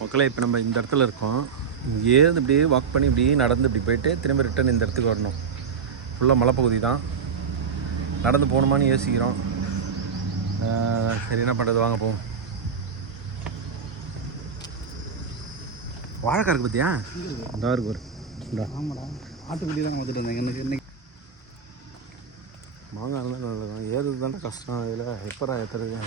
மக்களே இப்போ நம்ம இந்த இடத்துல இருக்கோம். இங்கேயே இப்படியே வாக் பண்ணி இப்படியே நடந்து இப்படி போயிட்டு திரும்ப ரிட்டன் இந்த இடத்துக்கு வரணும். ஃபுல்லாக மலைப்பகுதி தான். நடந்து போகணுமான்னு யோசிக்கிறோம். சரி என்ன பண்ணுறது, வாங்க போவோம். வாழைக்காய் இருக்குது பார்த்தியா? இந்த இருக்கு ஒரு ஆமாடா, ஆட்டுக்குட்டி தான் வந்துட்டு இருந்தேன். எனக்கு இன்னைக்கு மாங்காய் இருந்தால் நல்லதான். ஏறது தானே கஷ்டம். இதில் எப்பரா ஏற்றுறது?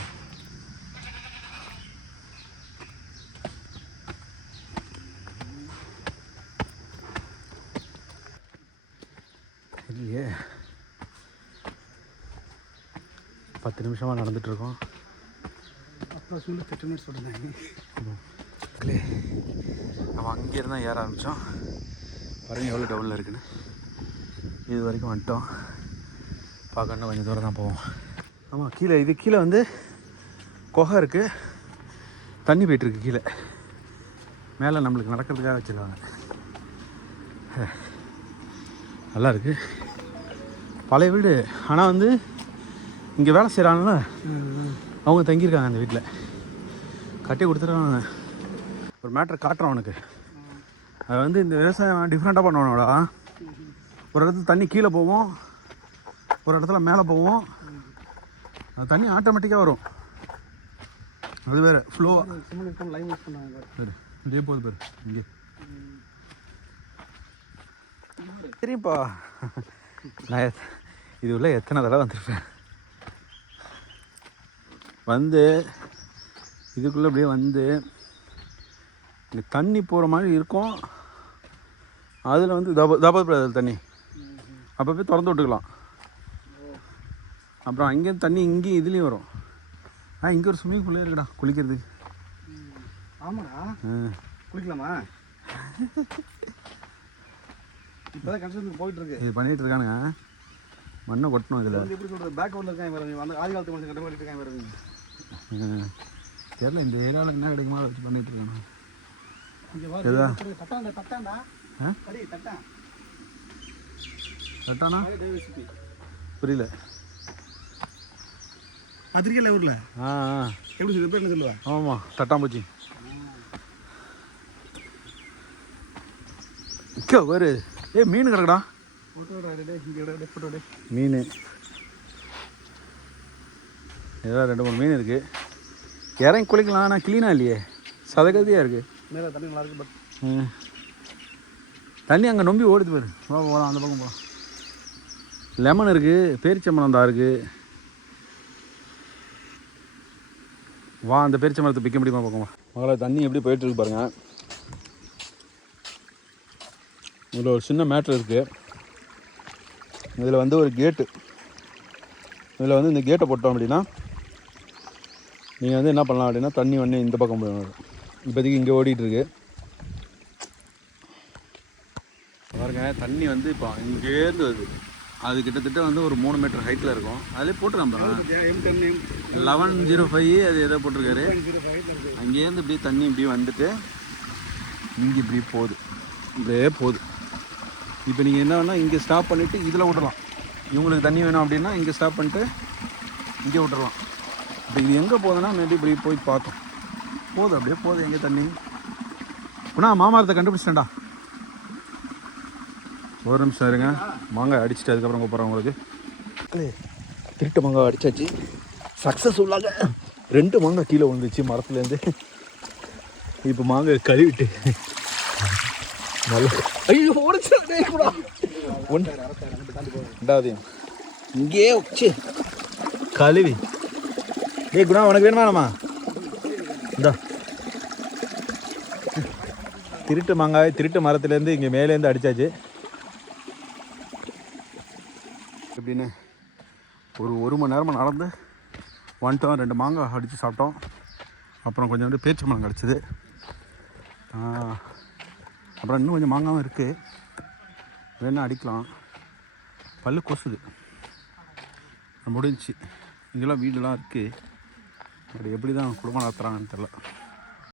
இல்லையே, 10 நிமிஷமாக நடந்துகிட்ருக்கோம். அப்புறம் சொல்லி 10 மினிட்ஸ் சொல்லியிருந்தாங்க. நம்ம அங்கேருந்து தான் ஏற ஆரம்பித்தோம். பாருங்கள் எவ்வளோ டவுனில் இருக்குன்னு. இது வரைக்கும் வந்துட்டோம். பார்க்கணும் கொஞ்சம் தூரம் தான் போவோம். ஆமாம், கீழே வந்து குகை இருக்குது, தண்ணி போய்ட்டுருக்கு கீழே. மேலே நம்மளுக்கு நடக்கிறதுக்காக வச்சுருக்காங்க. நல்லா இருக்குது, பழைய வீடு. ஆனால் வந்து இங்கே வேலை செய்கிறாங்கள, அவங்க தங்கியிருக்காங்க அந்த வீட்டில். கட்டி கொடுத்துருவாங்க. ஒரு மேட்ரு காட்டுறோம் அவனுக்கு. அது வந்து இந்த விவசாயம் டிஃப்ரெண்ட்டாக பண்ணுவானோடா. ஒரு இடத்துல தண்ணி கீழே போவோம், ஒரு இடத்துல மேலே போவோம். தண்ணி ஆட்டோமேட்டிக்காக வரும். அது வேறு ஃப்ளோவாக லைன் யூஸ் பண்ணுவாங்க. சரி, இதே போகுது பேர் இங்கே. சரிப்பா, நான் இது உள்ள எத்தனை தடவை வந்திருப்பேன். வந்து இதுக்குள்ளே அப்படியே வந்து இங்கே தண்ணி போகிற மாதிரி இருக்கும். அதில் வந்து தபப்படாது தண்ணி, அப்போ போய் திறந்து விட்டுக்கலாம். அப்புறம் அங்கேயும் தண்ணி இங்கேயும் இதுலேயும் வரும். இங்கே ஒரு ஸ்விம்மிங் பூலே இருக்குடா குளிக்கிறதுக்கு. ஆமாடா, குளிக்கலாமா? இப்போதான் கன்ஸ்ட்ரக்ஷன் போயிட்டு இருக்கு. இது பண்ணிகிட்டு இருக்கானுங்க. மண்ணை கொட்டணும் இதில். எப்படி சொல்கிறது, பேக் ரோட்டில் இருக்காங்க பாருங்க. அந்த ஆதி காலத்து மனுஷன் கட்ட இருக்காங்க பாருங்க. தெரியல இந்த ஏரியாவில் என்ன கிடைக்குமா அதை வச்சு பண்ணிகிட்டு இருக்காங்க. புரியல. அதிர்கல ஊரில் எப்படி சொல்லி சொல்லுவா? ஆமாம், தட்டாம்பூச்சி. ஒரு மீன் கிடக்குடா. மீன் ஏதோ 2-3 மீன் இருக்குது. இறங்கி குளிக்கலாம். ஆனால் க்ளீனாக இல்லையே, சதகதியாக இருக்குது. மேலே தண்ணி நல்லா இருக்குது. பட் தண்ணி அங்கே நொம்பி ஓடுது பாரு. போகலாம், அந்த பக்கம் போகலாம். லெமன் இருக்குது, பேரிச்சம்பழம் தான் இருக்குது. வா, அந்த பேரிச்சம்பழத்தை பிக்க முடியுமா பார்க்கமா? மகளே, தண்ணி எப்படி போயிட்டுருக்கு பாருங்கள். இதில் ஒரு சின்ன மேட்ரு இருக்குது. இதில் வந்து ஒரு கேட்டு. இதில் வந்து இந்த கேட்டை போட்டோம் அப்படின்னா நீங்கள் வந்து என்ன பண்ணலாம் அப்படின்னா, தண்ணி வந்து இந்த பக்கம் போயிடும். இப்போதைக்கு இங்கே ஓடிட்டுருக்கு பாருங்க. தண்ணி வந்து இப்போ இங்கேருந்து வருது. அது கிட்டத்தட்ட வந்து ஒரு 3 மீட்டர் ஹைட்டில் இருக்கும். அதிலே போட்டுருக்கான் 1105 அது எதோ போட்டிருக்காரு. அங்கேருந்து இப்படி தண்ணி இப்படி வந்துட்டு இங்கே இப்படி போகுது, இப்படியே போகுது. இப்போ நீங்கள் என்ன வேணால் இங்கே ஸ்டாப் பண்ணிவிட்டு இதில் விட்றலாம். இவங்களுக்கு தண்ணி வேணும் அப்படின்னா இங்கே ஸ்டாப் பண்ணிட்டு இங்கே விட்டுறலாம். இப்போ இது எங்கே போகுதுன்னா மேபி இப்படி போய் பார்த்தோம். போகுது, அப்படியே போகுது. எங்கே தண்ணி அப்படின்னா மாமரத்தை கண்டுபிடிச்சிட்டேன்டா. ஒரு நிமிஷம் இருங்க, மாங்காய் அடிச்சுட்டு அதுக்கப்புறம் கூப்பிட்றேன் உங்களுக்கு. திருட்டு மாங்காய் அடித்தாச்சு சக்ஸஸ்ஃபுல்லாக. 2 மாங்காய் கீழே விழுந்துச்சு மரத்துலேருந்து. இப்போ மாங்காய் கழுவிட்டு நல்லா ஐயோ ஓடிச்சு. இங்கே வச்சு கழுவி. குணா, உனக்கு வேணுமா? நம்ம இந்தா திருட்டு மாங்காய் திருட்டு மரத்துலேருந்து இங்கே மேலேருந்து அடித்தாச்சு. எப்படின்னு ஒரு மணி நேரமாக நடந்து வந்துட்டோம். 2 மாங்காய் அடித்து சாப்பிட்டோம். அப்புறம் கொஞ்சம் பேரிச்சம்பழம் கிடச்சிது. அப்புறம் இன்னும் கொஞ்சம் மாங்காவும் இருக்குது, வேணால் அடிக்கலாம். பல்லு கொசுது. முடிஞ்சிச்சு. இங்கெல்லாம் வீடெலாம் இருக்குது. அப்படி எப்படி தான் குடும்பம் நடத்துகிறாங்கன்னு தெரில.